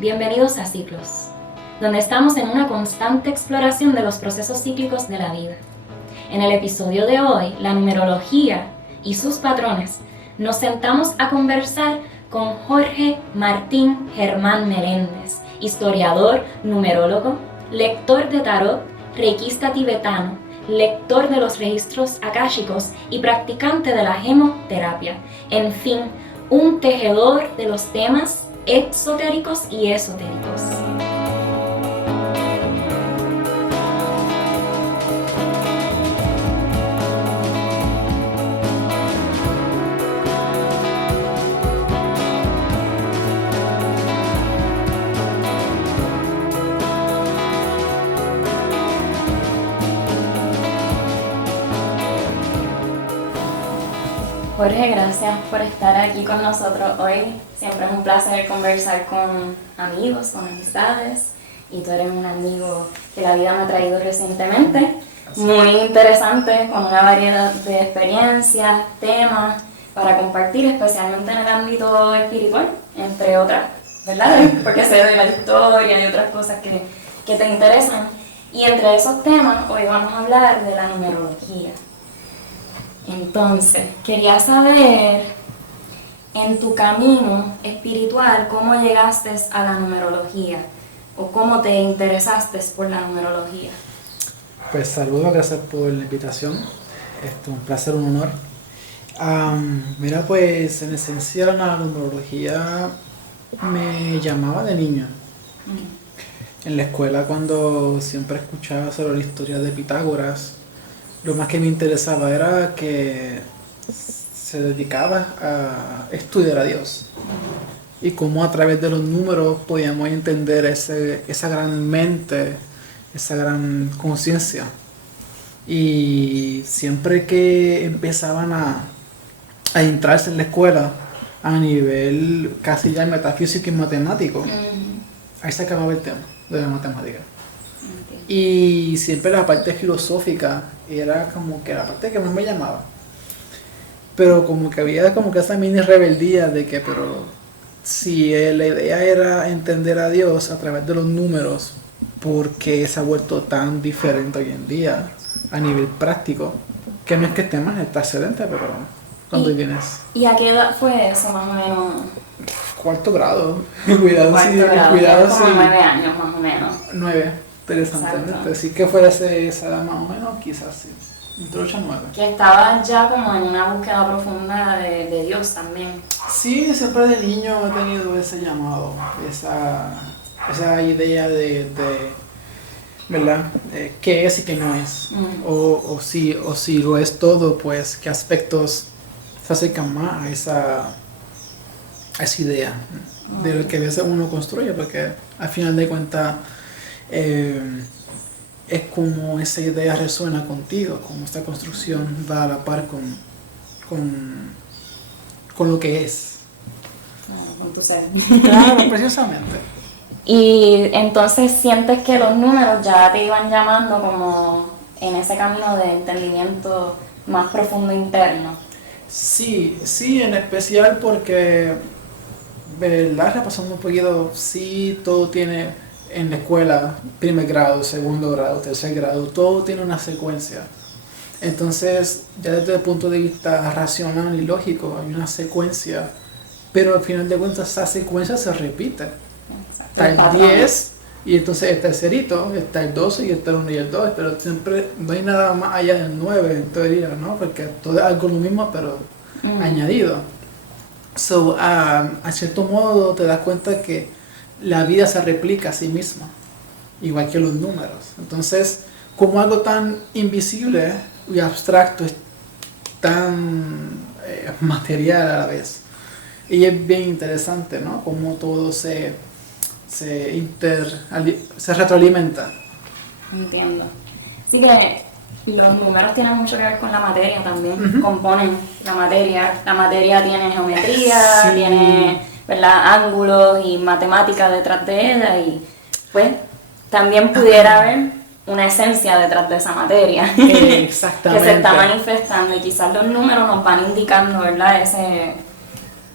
Bienvenidos a Ciclos, donde estamos en una constante exploración de los procesos cíclicos de la vida. En el episodio de hoy, la numerología y sus patrones, nos sentamos a conversar con Jorge Martín Germán Meléndez, historiador, numerólogo, lector de tarot, reikista tibetano, lector de los registros akáshicos y practicante de la gemoterapia. En fin, un tejedor de los temas exotéricos y esotéricos. Jorge, gracias por estar aquí con nosotros hoy. Siempre es un placer conversar con amigos, con amistades. Y tú eres un amigo que la vida me ha traído recientemente. Muy interesante, con una variedad de experiencias, temas para compartir, especialmente en el ámbito espiritual, entre otras, ¿verdad? Porque sé de la historia y otras cosas que te interesan. Y entre esos temas, hoy vamos a hablar de la numerología. Entonces, quería saber, en tu camino espiritual, ¿cómo llegaste a la numerología? ¿O cómo te interesaste por la numerología? Pues saludos, gracias por la invitación. Un placer, un honor. Mira, pues en esencia la numerología me llamaba de niño. En la escuela, cuando siempre escuchaba sobre la historia de Pitágoras, lo más que me interesaba era que se dedicaba a estudiar a Dios y cómo a través de los números podíamos entender esa gran mente, esa gran conciencia. Y siempre que empezaban a entrarse en la escuela a nivel casi ya metafísico y matemático, ahí se acababa el tema de la matemática. Y siempre la parte filosófica era como que la parte que más me llamaba. Pero como que había como que esa mini rebeldía de que, pero si la idea era entender a Dios a través de los números, ¿por qué se ha vuelto tan diferente hoy en día a nivel práctico? Que no es que esté mal, está excelente, pero cuando vienes... ¿Y a qué edad fue eso, más o menos? Cuarto grado. Cuidado, Como 9 años, más o menos. 9. Interesante. Sí que fuera esa edad más o menos, quizás sí. Entre 8 y 9. Que estabas ya como en una búsqueda profunda de Dios también. Sí, siempre de niño he tenido ese llamado, esa idea de ¿verdad? ¿Qué es y qué no es? O si lo es todo, pues qué aspectos se acercan más a esa idea de lo que a veces uno construye, porque al final de cuentas es como esa idea resuena contigo, como esta construcción va a la par con lo que es. Con tu ser. Claro, precisamente. Y entonces sientes que los números ya te iban llamando como en ese camino de entendimiento más profundo interno. Sí, en especial porque, ¿verdad? Repasando un poquito, sí, todo tiene en la escuela, primer grado, segundo grado, tercer grado, todo tiene una secuencia. Entonces, ya desde el punto de vista racional y lógico, hay una secuencia, pero al final de cuentas esa secuencia se repite. Está el 10 y entonces está el cerito, está el 12 y está el 1 y el 2, pero siempre no hay nada más allá del 9 en teoría, ¿no? Porque todo es algo lo mismo, pero añadido. So, a cierto modo te das cuenta que la vida se replica a sí misma, igual que los números. Entonces, como algo tan invisible y abstracto es tan material a la vez. Y es bien interesante, ¿no? Cómo todo se retroalimenta. Entiendo. Así que los números tienen mucho que ver con la materia también, componen la materia. La materia tiene geometría, tiene, ¿verdad?, ángulos y matemática detrás de ella, y pues también pudiera haber una esencia detrás de esa materia que se está manifestando, y quizás los números nos van indicando, ¿verdad?,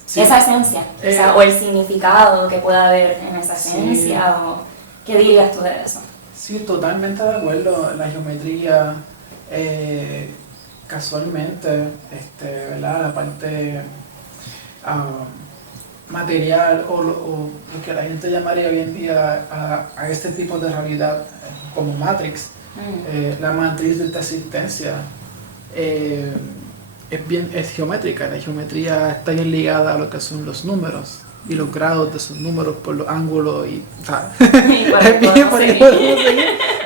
Sí. esa esencia, o el significado que pueda haber en esa esencia, sí. o ¿qué dirías tú de eso? Sí, totalmente de acuerdo. La geometría, casualmente, ¿verdad? La parte material o lo que la gente llamaría hoy en día a este tipo de realidad como Matrix, la matriz de esta existencia, es geométrica. La geometría está bien ligada a lo que son los números y los grados de esos números por los ángulos y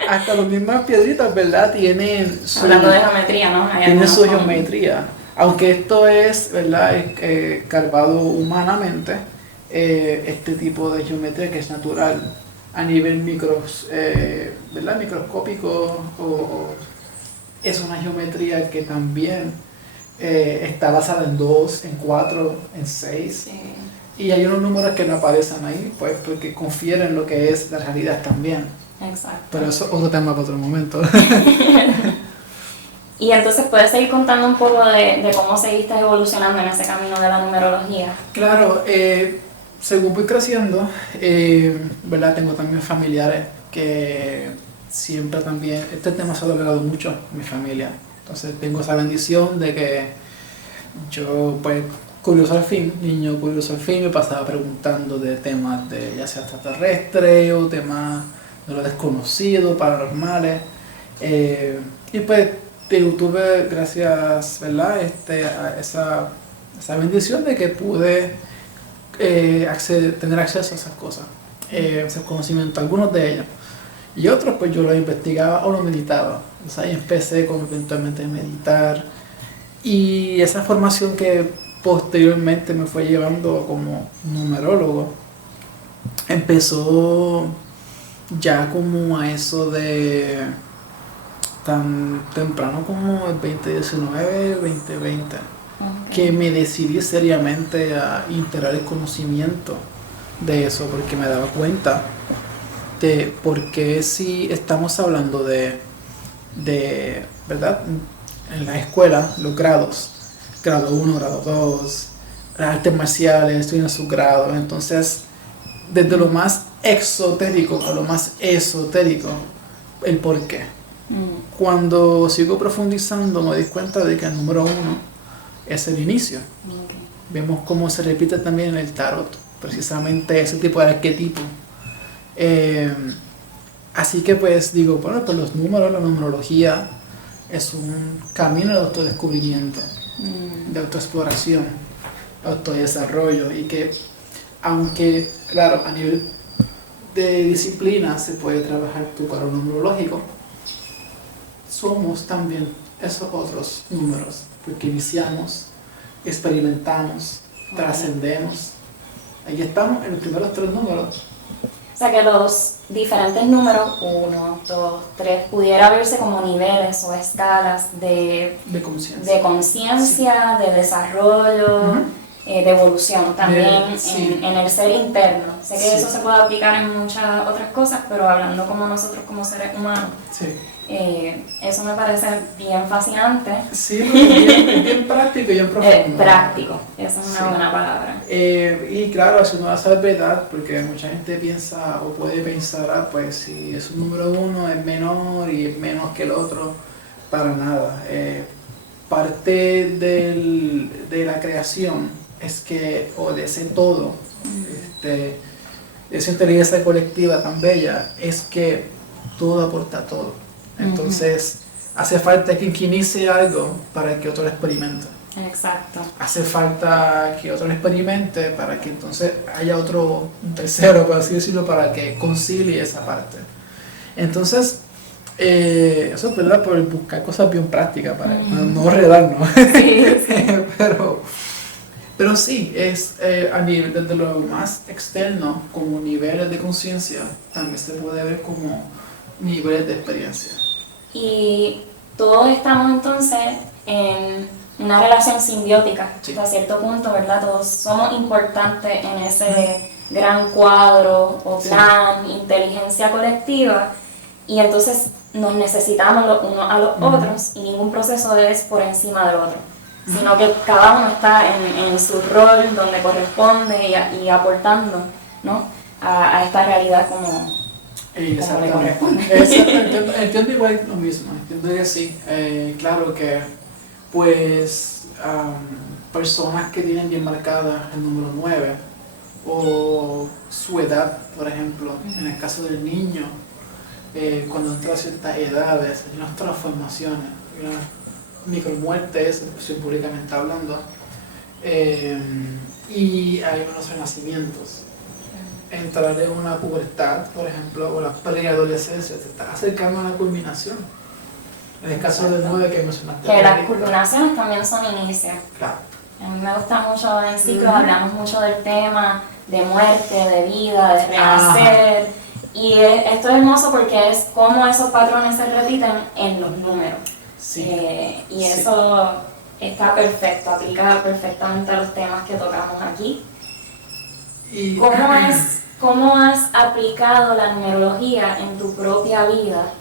hasta las mismas piedritas, ¿verdad? Tienen su, hablando de geometría, ¿no? tienen su geometría. Aunque esto es, ¿verdad? Carvado humanamente, este tipo de geometría que es natural a nivel ¿verdad? Microscópico, es una geometría que también está basada en 2, en 4, en 6. Sí. Y hay unos números que no aparecen ahí, pues porque confieren lo que es la realidad también. Exacto. Pero eso es otro tema para otro momento. Y entonces, ¿puedes seguir contando un poco de cómo seguiste evolucionando en ese camino de la numerología? Claro, según voy creciendo, ¿verdad? Tengo también familiares que siempre también, este tema se ha alargado mucho en mi familia. Entonces tengo esa bendición de que yo, pues, curioso al fin, niño curioso al fin, me pasaba preguntando de temas de ya sea extraterrestre o temas de lo desconocido, paranormales. Y pues tuve, gracias, ¿verdad? A esa bendición de que pude tener acceso a esas cosas, ese conocimiento, algunos de ellos. Y otros pues yo los investigaba o los meditaba. O sea, ahí empecé con eventualmente a meditar. Y esa formación que posteriormente me fue llevando como numerólogo, empezó ya como a eso de tan temprano como el 2019, 2020, que me decidí seriamente a integrar el conocimiento de eso, porque me daba cuenta de por qué si estamos hablando de ¿verdad? En la escuela, los grados, grado 1, grado 2, las artes marciales tienen sus grados, entonces desde lo más exotérico a lo más esotérico, el por qué. Cuando sigo profundizando me doy cuenta de que el número 1 es el inicio. Vemos cómo se repite también en el tarot, precisamente ese tipo de arquetipo. Así que pues digo, bueno, pues los números, la numerología es un camino de autodescubrimiento, de autoexploración, autodesarrollo, y que aunque, claro, a nivel de disciplina se puede trabajar tu cuadro numerológico, somos también esos otros números, porque iniciamos, experimentamos, trascendemos. Ahí estamos en los primeros 3 números. O sea que los diferentes números, 1, 2, 3, pudiera verse como niveles o escalas de conciencia, de desarrollo, de evolución también en el ser interno. Sé que eso se puede aplicar en muchas otras cosas, pero hablando como nosotros como seres humanos, eso me parece bien fascinante. Sí, bien práctico y bien profundo. Práctico, esa es una buena palabra. Y claro, eso no va a ser verdad, porque mucha gente piensa o puede pensar, pues si es un número 1 es menor y es menos que el otro, para nada. Parte de la creación es que, o de ese todo, de esa inteligencia colectiva tan bella, es que todo aporta todo. Entonces, hace falta que inicie algo para que otro lo experimente. Exacto. Hace falta que otro lo experimente para que entonces haya un tercero, por así decirlo, para que concilie esa parte. Entonces, eso es verdad, por buscar cosas bien prácticas para no enredarnos. Pero sí, es a nivel desde lo más externo, como niveles de conciencia, también se puede ver como niveles de experiencia. Y todos estamos entonces en una relación simbiótica, hasta cierto punto, ¿verdad? Todos somos importantes en ese gran cuadro o plan, inteligencia colectiva, y entonces nos necesitamos los unos a los otros, y ningún proceso es por encima del otro. sino que cada uno está en su rol donde corresponde y aportando, ¿no? a esta realidad como le corresponde. Entiendo igual lo mismo, entiendo que sí. Claro que, pues, personas que tienen bien marcada el número 9 o su edad, por ejemplo, en el caso del niño, cuando entra a ciertas edades, hay unas transformaciones, hay unas micromuertes, simbólicamente hablando, y hay unos renacimientos. Entrar en una pubertad, por ejemplo, o la preadolescencia, se está acercando a la culminación. En el caso del 9 que mencionaste. Que las culminaciones también son inicios. Claro. A mí me gusta mucho en ciclos, hablamos mucho del tema de muerte, de vida, de renacer. Y esto es hermoso porque es cómo esos patrones se repiten en los números. Sí. Y eso está perfecto, aplica perfectamente a los temas que tocamos aquí. Y ¿Cómo has aplicado la numerología en tu propia vida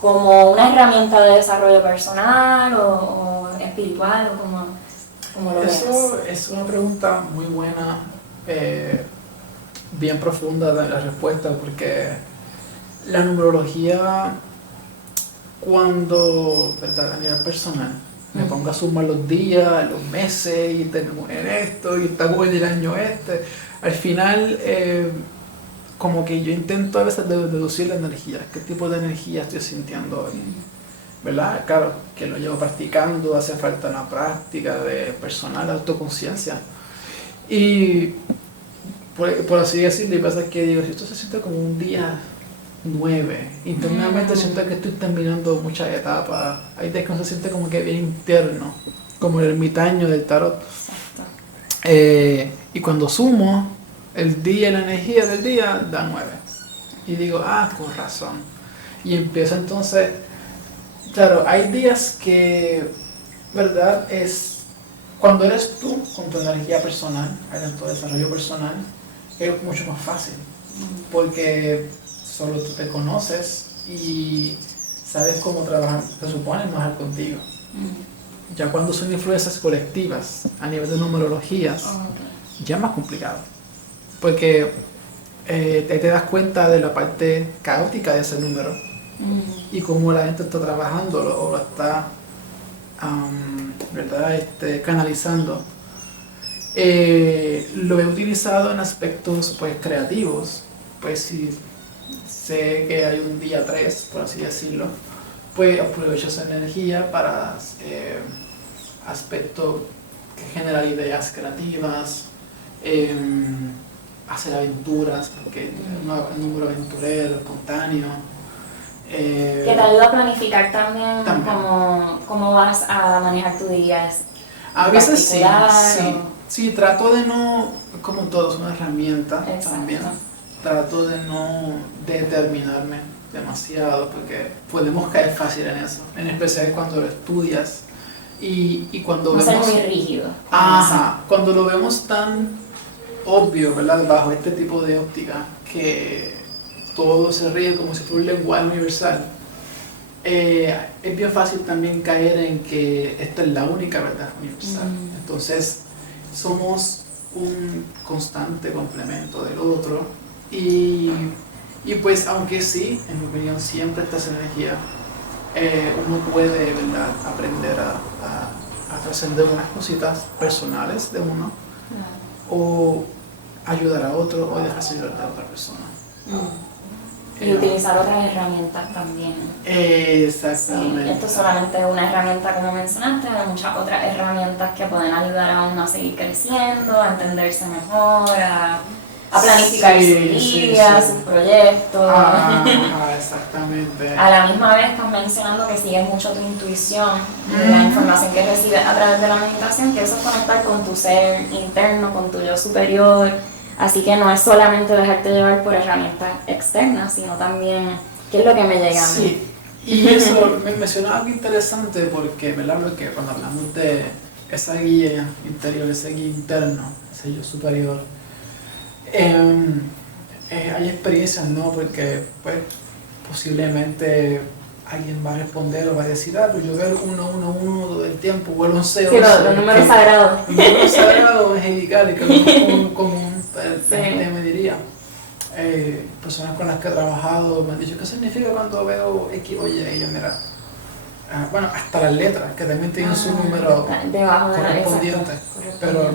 como una herramienta de desarrollo personal o espiritual o como lo ves? Eso es una pregunta muy buena, bien profunda de la respuesta, porque la numerología, cuando, ¿verdad?, a nivel personal, me pongo a sumar los días, los meses, y tenemos en esto, y estamos en el año este, al final, como que yo intento a veces deducir la energía, qué tipo de energía estoy sintiendo hoy, ¿verdad? Claro, que lo llevo practicando, hace falta una práctica de personal autoconciencia. Y por así decirlo, y pasa que digo, si esto se siente como un día 9, internamente siento que estoy terminando muchas etapas, hay días que uno se siente como que bien interno, como el ermitaño del tarot. Exacto. Y cuando sumo el día y la energía del día, da 9. Y digo, con razón. Y empiezo entonces, claro, hay días que, ¿verdad? Es cuando eres tú con tu energía personal, en tu desarrollo personal, es mucho más fácil. Porque solo tú te conoces y sabes cómo trabajar, se supone, trabajar contigo. Ya cuando son influencias colectivas a nivel de numerologías, ya es más complicado. Porque te das cuenta de la parte caótica de ese número y cómo la gente está trabajando o lo está ¿verdad? Canalizando. Lo he utilizado en aspectos, pues, creativos. Pues si sé que hay un día 3, por así decirlo, pues aprovecho esa energía para aspectos que generan ideas creativas, hacer aventuras, porque es un número aventurero, espontáneo. Que te ayuda a planificar también. Cómo vas a manejar tu día. A veces sí, trato de no, como todo, es una herramienta. Exacto. También. Trato de no determinarme demasiado, porque podemos caer fácil en eso, en especial cuando lo estudias y cuando no vemos... ser muy rígido. Cuando lo vemos tan obvio, ¿verdad?, bajo este tipo de óptica, que todo se ríe como si fuera un lenguaje universal, es bien fácil también caer en que esta es la única verdad universal. Entonces, somos un constante complemento del otro. Y pues, aunque sí, en mi opinión, siempre está esa energía, uno puede, ¿verdad?, aprender a trascender unas cositas personales de uno, o ayudar a otro, o dejarse ayudar a otra persona. Y utilizar otras herramientas también. Exactamente. Sí, esto es solamente una herramienta, como mencionaste, hay muchas otras herramientas que pueden ayudar a uno a seguir creciendo, a entenderse mejor, a planificar su día, sus proyectos. Exactamente. A la misma vez estás mencionando que sigues mucho tu intuición, la información que recibes a través de la meditación, que eso es conectar con tu ser interno, con tu yo superior. Así que no es solamente dejarte llevar por herramientas externas, sino también qué es lo que me llega a mí. Sí, y eso me mencionaba algo interesante, porque, ¿verdad?, porque cuando hablamos de esa guía interior, ese guía interno, ese yo superior, hay experiencias, ¿no? Porque, pues, posiblemente alguien va a responder o va a decir, pues yo veo el 111 todo el tiempo, o el 1111. Sí, los números sagrados. Los números sagrados angelicales, que es lo común, la gente me diría. Personas con las que he trabajado me han dicho, ¿qué significa cuando veo X o Y? Y yo, mira, bueno, hasta las letras, que también tienen su número debajo correspondiente. Pero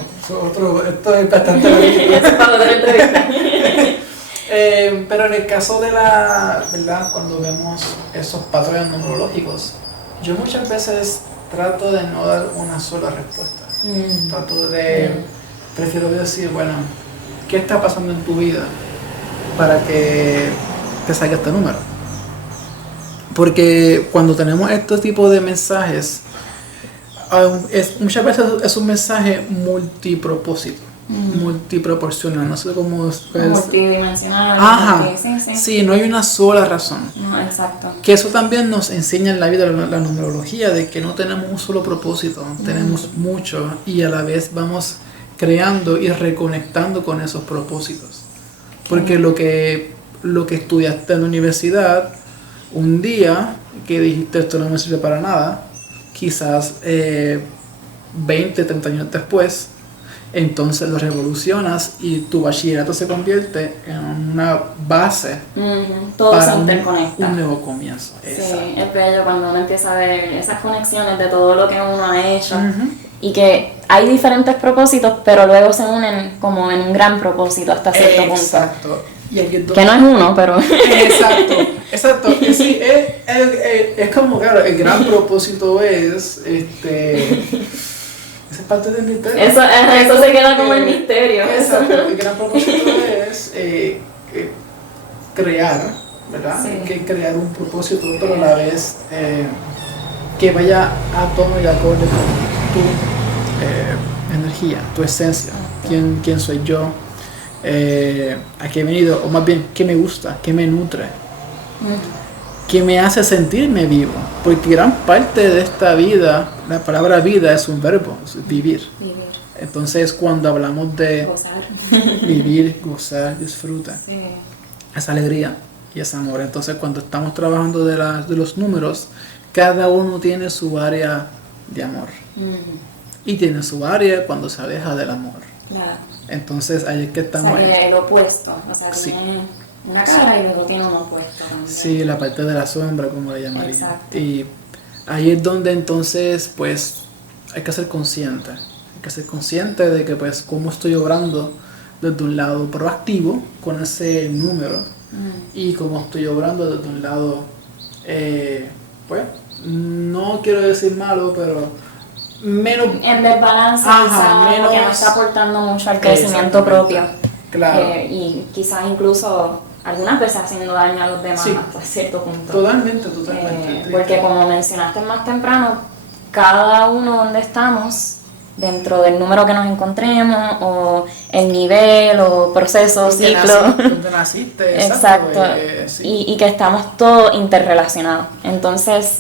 esto es bastante bonito. Eso es para otra entrevista. Pero en el caso de ¿verdad? Cuando vemos esos patrones numerológicos, yo muchas veces trato de no dar una sola respuesta. Prefiero decir, bueno, ¿qué está pasando en tu vida para que te salga este número? Porque cuando tenemos este tipo de mensajes, muchas veces es un mensaje multipropósito. Multiproporcional, no sé cómo es. Multidimensional. Ajá, sí, no hay una sola razón. No, exacto. Que eso también nos enseña en la vida la numerología, de que no tenemos un solo propósito, tenemos mucho y a la vez vamos creando y reconectando con esos propósitos. Porque lo que estudiaste en la universidad, un día que dijiste esto no me sirve para nada, quizás 20, 30 años después, entonces lo revolucionas y tu bachillerato se convierte en una base todo se interconecta. Un nuevo comienzo. Sí, es bello cuando uno empieza a ver esas conexiones de todo lo que uno ha hecho y que hay diferentes propósitos, pero luego se unen como en un gran propósito hasta cierto punto. Exacto. Y que no es uno, pero... Exacto. Y sí, es como, claro, el gran propósito es esa es parte del misterio. Eso se queda como el misterio. Exacto. El gran propósito es crear, ¿verdad? Sí. Que crear un propósito, pero a la vez que vaya a tono y acorde con tu energía, tu esencia. ¿Quién soy yo? ¿A qué he venido? O más bien, ¿qué me gusta? ¿Qué me nutre? Que me hace sentirme vivo, porque gran parte de esta vida, la palabra vida es un verbo, es vivir. Entonces cuando hablamos de vivir, gozar, disfrutar, esa alegría y ese amor, entonces cuando estamos trabajando de los números, cada uno tiene su área de amor y tiene su área cuando se aleja del amor. Claro. Entonces ahí es que estamos. O sea, que el opuesto, o sea, tiene una cara y luego tiene un opuesto también. Sí, la parte de la sombra, como le llamaría. Exacto. Y ahí es donde entonces, pues, hay que ser consciente. Hay que ser consciente de que, pues, cómo estoy obrando desde un lado proactivo con ese número y cómo estoy obrando desde un lado, pues, no quiero decir malo, pero menos en desbalance, menos, que no está aportando mucho al crecimiento propio. Claro. Y quizás incluso algunas veces haciendo daño a los demás hasta cierto punto. Totalmente. Porque como mencionaste más temprano, cada uno donde estamos, dentro del número que nos encontremos, o el nivel, o proceso, ciclo. Donde naciste, exacto. Y que estamos todos interrelacionados. Entonces,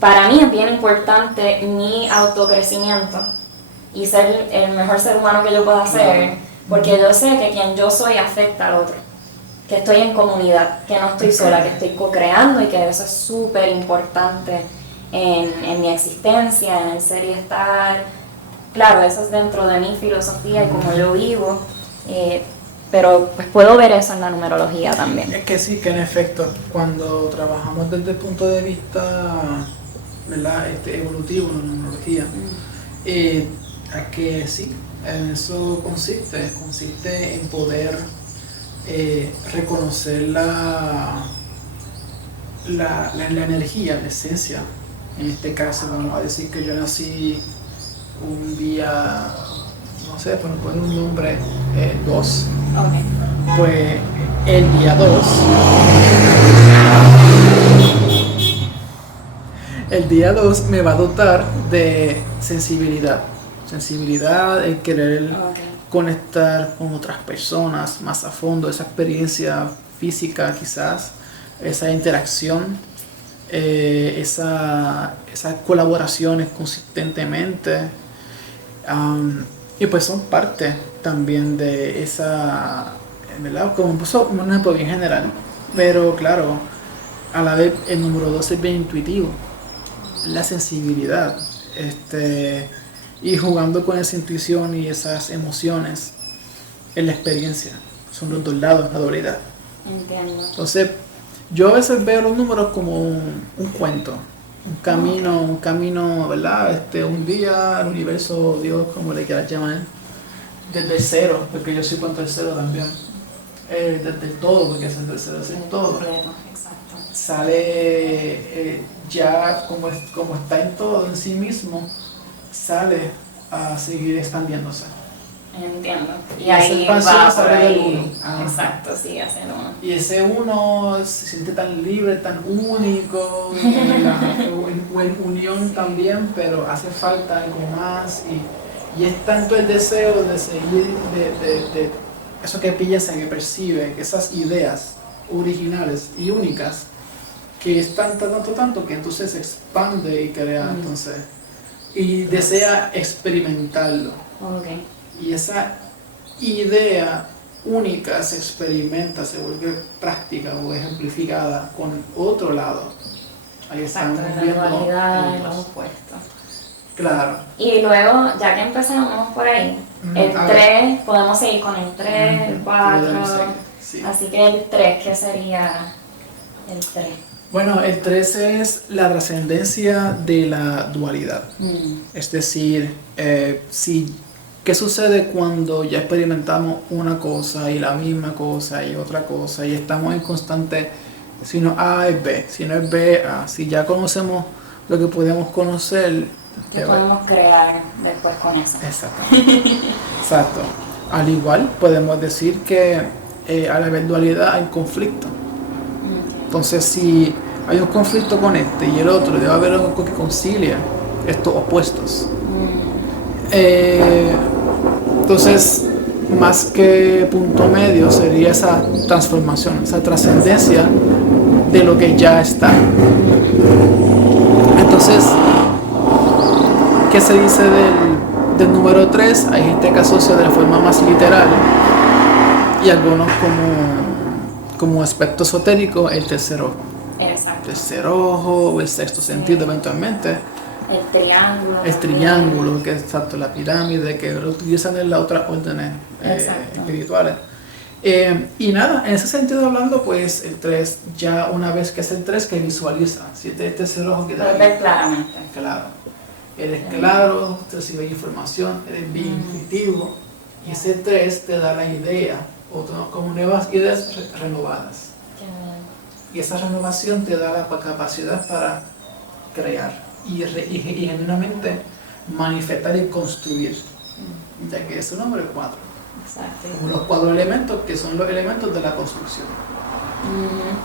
para mí es bien importante mi autocrecimiento y ser el mejor ser humano que yo pueda ser, porque yo sé que quien yo soy afecta al otro, que estoy en comunidad, que no estoy sola, que estoy co-creando y que eso es súper importante en mi existencia, en el ser y estar. Claro, eso es dentro de mi filosofía y como yo vivo, pero pues puedo ver eso en la numerología también. Es que sí, que en efecto, cuando trabajamos desde el punto de vista, ¿verdad? Evolutivo en la numerología, a que sí, en eso consiste en poder reconocer la energía, la esencia. En este caso vamos a decir que yo nací un día, no sé, por poner un nombre, 2. Okay. Pues el día 2, el día 2 me va a dotar de sensibilidad, el querer conectar con otras personas más a fondo, esa experiencia física quizás, esa interacción, esas colaboraciones consistentemente, y pues son parte también de esa, ¿verdad? Como un ejemplo bien general, pero claro, a la vez el número 2 es bien intuitivo, la sensibilidad, y jugando con esa intuición y esas emociones en la experiencia. Son los dos lados, la dualidad. Entiendo. Entonces, yo a veces veo los números como un cuento, un camino, ¿verdad? Un día, el universo, Dios, como le quieras llamar, desde el cero, porque yo soy contra el cero también, desde el todo, porque es el cero, es el todo. Completo, exacto. Sale ya como está en todo en sí mismo, sale a seguir expandiéndose. Entiendo. Y esa ahí expansión va por sale del ahí. uno. Ajá. Exacto, sí, hace el uno. Y ese uno se siente tan libre, tan único, o en unión también, pero hace falta algo más. Y es tanto el deseo de seguir, de eso que piensa, que percibe, esas ideas originales y únicas, que es tanto, que entonces se expande y crea, entonces, y desea experimentarlo. Okay. Y esa idea única se experimenta, se vuelve práctica o ejemplificada con otro lado. Ahí estamos Exacto, la viendo dualidad y los lo dos. opuesto. Claro. Y luego, ya que empezamos por ahí, el a 3, podemos seguir con el 3, el 4. Podemos seguir, sí. Así que el 3, ¿qué sería el 3? Bueno, el 3 es la trascendencia de la dualidad. Es decir, ¿qué sucede cuando ya experimentamos una cosa y la misma cosa y otra cosa y estamos en constante, si no A es B, si no es B, A? Si ya conocemos lo que podemos conocer, ¿Qué podemos crear después con eso? Exactamente. Exacto. Al igual podemos decir que al haber dualidad hay conflicto. Entonces, si hay un conflicto con este y el otro, debe haber algo que concilia estos opuestos. Entonces, más que punto medio, sería esa transformación, esa trascendencia de lo que ya está. Entonces, ¿qué se dice del número 3? Hay gente que asocia de la forma más literal y algunos como aspecto esotérico el tercer ojo. Exacto. El tercer ojo o el sexto sentido eventualmente. El triángulo, que es exacto, la pirámide, que lo utilizan en las otras órdenes espirituales. Y nada, en ese sentido hablando, pues el 3, ya una vez que es el 3, que visualiza, si este tercer ojo que lo ves claramente. Claro. Eres claro, te recibes información, eres bien intuitivo, y ese 3 te da la idea, o como nuevas ideas renovadas. Y esa renovación te da la capacidad para crear y genuinamente manifestar y construir, ya que es su nombre 4. Exacto. Como los 4 elementos que son los elementos de la construcción,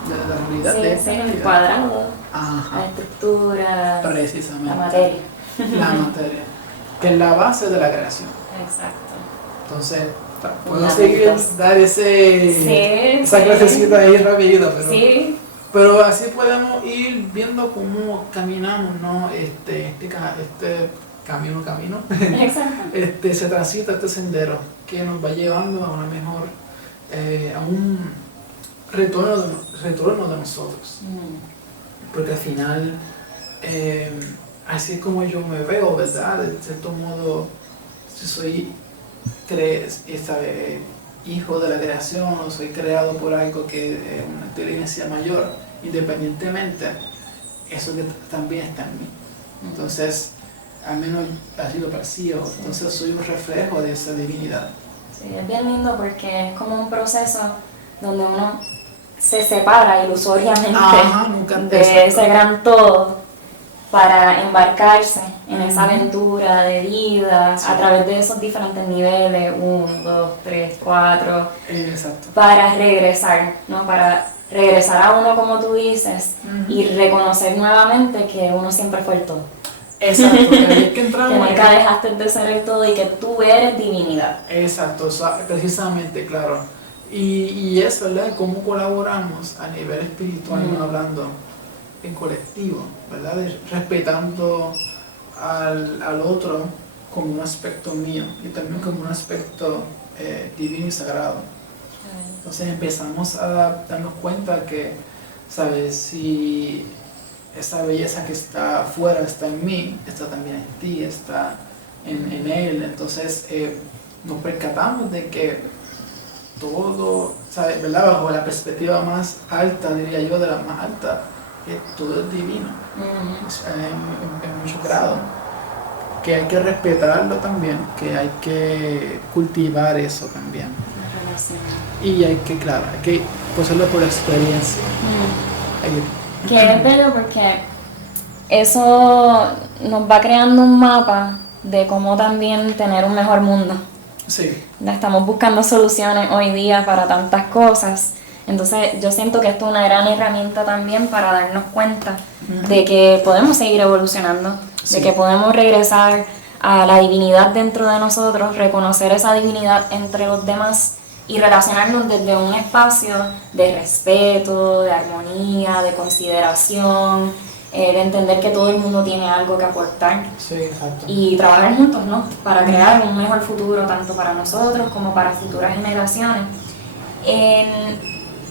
de la realidad, sí, de esta realidad. El cuadrado, Ajá. la estructura, Precisamente. la materia. La materia, que es la base de la creación. Exacto. Entonces, puedo seguir, dar esa clasecita ahí rapidito, pero así podemos ir viendo cómo caminamos, ¿no? Este camino, Exacto. se transita este sendero que nos va llevando a una mejor, a un retorno de nosotros. Porque al final, así es como yo me veo, ¿verdad? De cierto modo, si soy hijo de la creación o soy creado por algo que es una inteligencia mayor, independientemente, eso que también está en mí. Entonces, al menos así lo percibo, entonces soy un reflejo de esa divinidad. Sí, es bien lindo porque es como un proceso donde uno se separa ilusoriamente de ese gran todo para embarcarse en esa aventura de vida a través de esos diferentes niveles, 1, 2, 3, 4, para regresar, ¿no? Para regresar a uno, como tú dices, y reconocer nuevamente que uno siempre fue el todo. Exacto, es que entramos que nunca dejaste de ser el todo y que tú eres divinidad. Exacto, precisamente, claro. Y es verdad, cómo colaboramos a nivel espiritual, no hablando en colectivo, ¿verdad? Respetando al otro como un aspecto mío y también como un aspecto divino y sagrado. Entonces empezamos a darnos cuenta que ¿sabes? Si esa belleza que está afuera está en mí, está también en ti, está en él. Entonces nos percatamos de que todo, ¿sabes? ¿Verdad? Bajo la perspectiva más alta, diría yo, de la más alta, que todo es divino, o sea, en muchos grados. Que hay que respetarlo también, que hay que cultivar eso también. Y hay que, claro, hay que hacerlo por experiencia. Que es bello porque eso nos va creando un mapa de cómo también tener un mejor mundo. Sí. Estamos buscando soluciones hoy día para tantas cosas. Entonces yo siento que esto es una gran herramienta también para darnos cuenta de que podemos seguir evolucionando, de que podemos regresar a la divinidad dentro de nosotros, reconocer esa divinidad entre los demás y relacionarnos desde un espacio de respeto, de armonía, de consideración, de entender que todo el mundo tiene algo que aportar. Sí, exacto. Y trabajar juntos, ¿no? Para crear un mejor futuro tanto para nosotros como para futuras generaciones.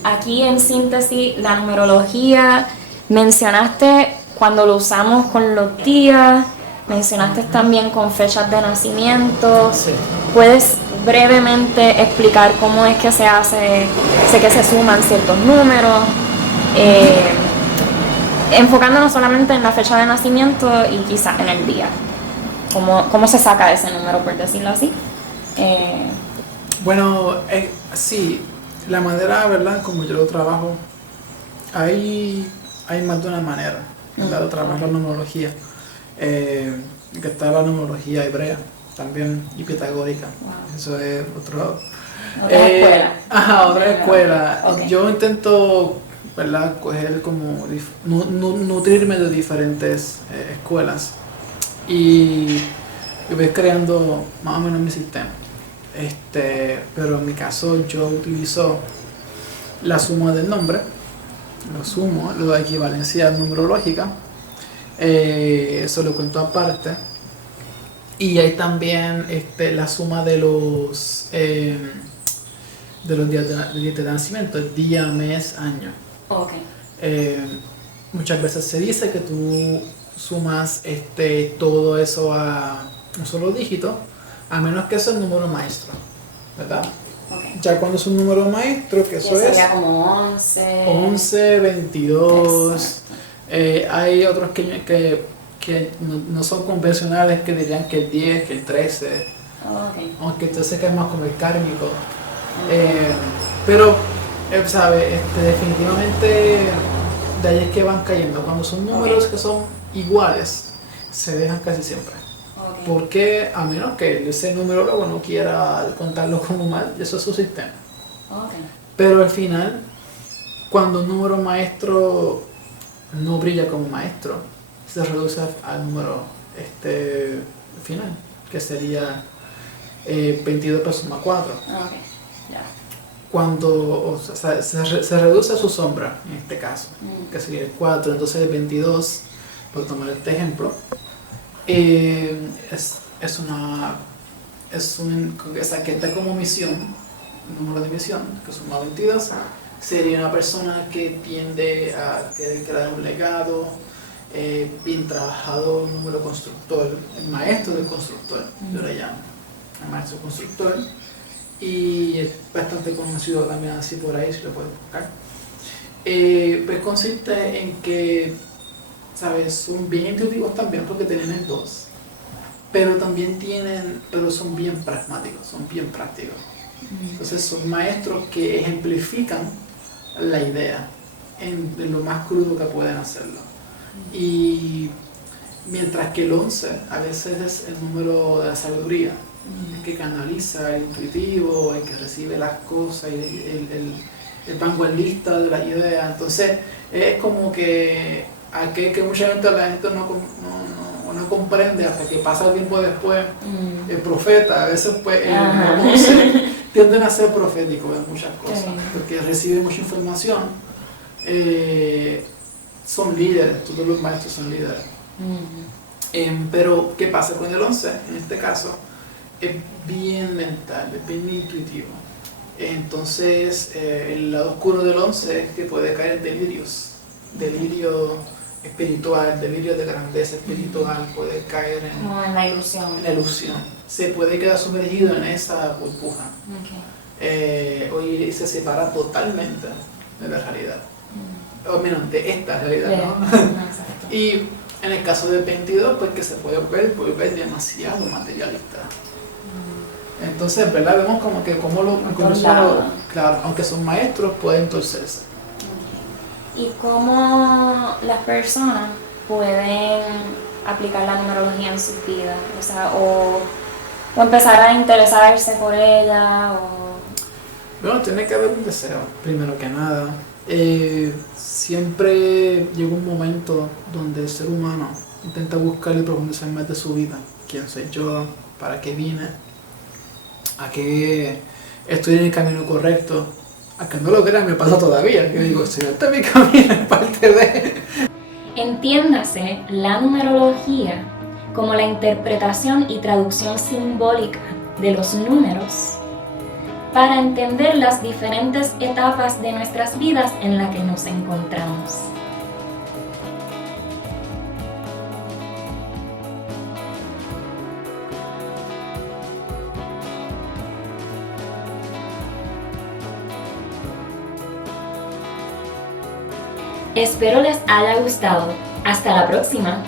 Aquí en síntesis, la numerología, mencionaste cuando lo usamos con los días, mencionaste también con fechas de nacimiento. Sí. ¿Puedes brevemente explicar cómo es que se hace? Sé que se suman ciertos números, enfocándonos solamente en la fecha de nacimiento y quizás en el día. ¿Cómo se saca ese número, por decirlo así? Bueno, sí, la manera, ¿verdad? Como yo lo trabajo, hay más de una manera, ¿verdad? De trabajar la numerología. Que está la numerología hebrea también y pitagórica. Wow. Eso es otra escuela. Otra escuela. Okay. Yo intento, ¿verdad? Coger como nutrirme de diferentes escuelas y voy creando más o menos mi sistema. Pero en mi caso yo utilizo la suma del nombre, la equivalencia numerológica, eso lo cuento aparte, y hay también la suma de los días de nacimiento, el día, mes, año. Okay. Muchas veces se dice que tú sumas todo eso a un solo dígito, a menos que sea el número maestro, ¿verdad? Okay. Ya cuando es un número maestro, que eso sería como 11, 22, hay otros que no son convencionales, que dirían que el 10, que el 13, okay. Aunque entonces que es más como el kármico. Pero, ¿sabe? Definitivamente de ahí es que van cayendo. Cuando son números que son iguales, se dejan casi siempre. Porque a menos que ese numerólogo no quiera contarlo como mal, eso es su sistema. Pero al final, cuando un número maestro no brilla como maestro, se reduce al número final, que sería 22 por suma 4. Cuando se reduce a su sombra, en este caso, que sería el 4, entonces el 22, por tomar este ejemplo, que está como misión, número de misión, que suma 22, sería una persona que tiende a querer crear un legado, bien trabajador, número constructor, el maestro del constructor, yo le llamo, el maestro constructor, y es bastante conocido también así por ahí, si lo pueden buscar. Pues consiste en que, ¿sabes? Son bien intuitivos también porque tienen el 2, pero son bien pragmáticos, son bien prácticos. Entonces son maestros que ejemplifican la idea en lo más crudo que pueden hacerlo. Y mientras que el 11 a veces es el número de la sabiduría, el que canaliza, el intuitivo, el que recibe las cosas, el vanguardista de la idea. Entonces es como que aquel que mucha gente no comprende hasta que pasa el tiempo después. El profeta, a veces pues el 11 tienden a ser proféticos en muchas cosas, porque reciben mucha información. Son líderes, todos los maestros son líderes. Pero ¿qué pasa con el 11? En este caso es bien mental, es bien intuitivo. Entonces, el lado oscuro del 11 es que puede caer en delirios, delirio espiritual, delirio de grandeza espiritual, puede caer Como en la ilusión. en la ilusión. Se puede quedar sumergido en esa burbuja. Hoy se separa totalmente de la realidad, o menos de esta realidad, ¿no? Y en el caso del 22, pues que se puede volver demasiado materialista. Entonces, ¿verdad? Vemos como que claro, aunque son maestros, pueden torcerse. ¿Y cómo las personas pueden aplicar la numerología en sus vidas? O sea, o empezar a interesarse por ella, Bueno, tiene que haber un deseo, primero que nada. Siempre llega un momento donde el ser humano intenta buscar y profundizar más de su vida. ¿Quién soy yo? ¿Para qué vine? ¿A qué estoy en el camino correcto? A que no lo crean, me pasa todavía. Que digo, si este es mi camino, es parte de... Entiéndase la numerología como la interpretación y traducción simbólica de los números para entender las diferentes etapas de nuestras vidas en las que nos encontramos. Espero les haya gustado. Hasta la próxima.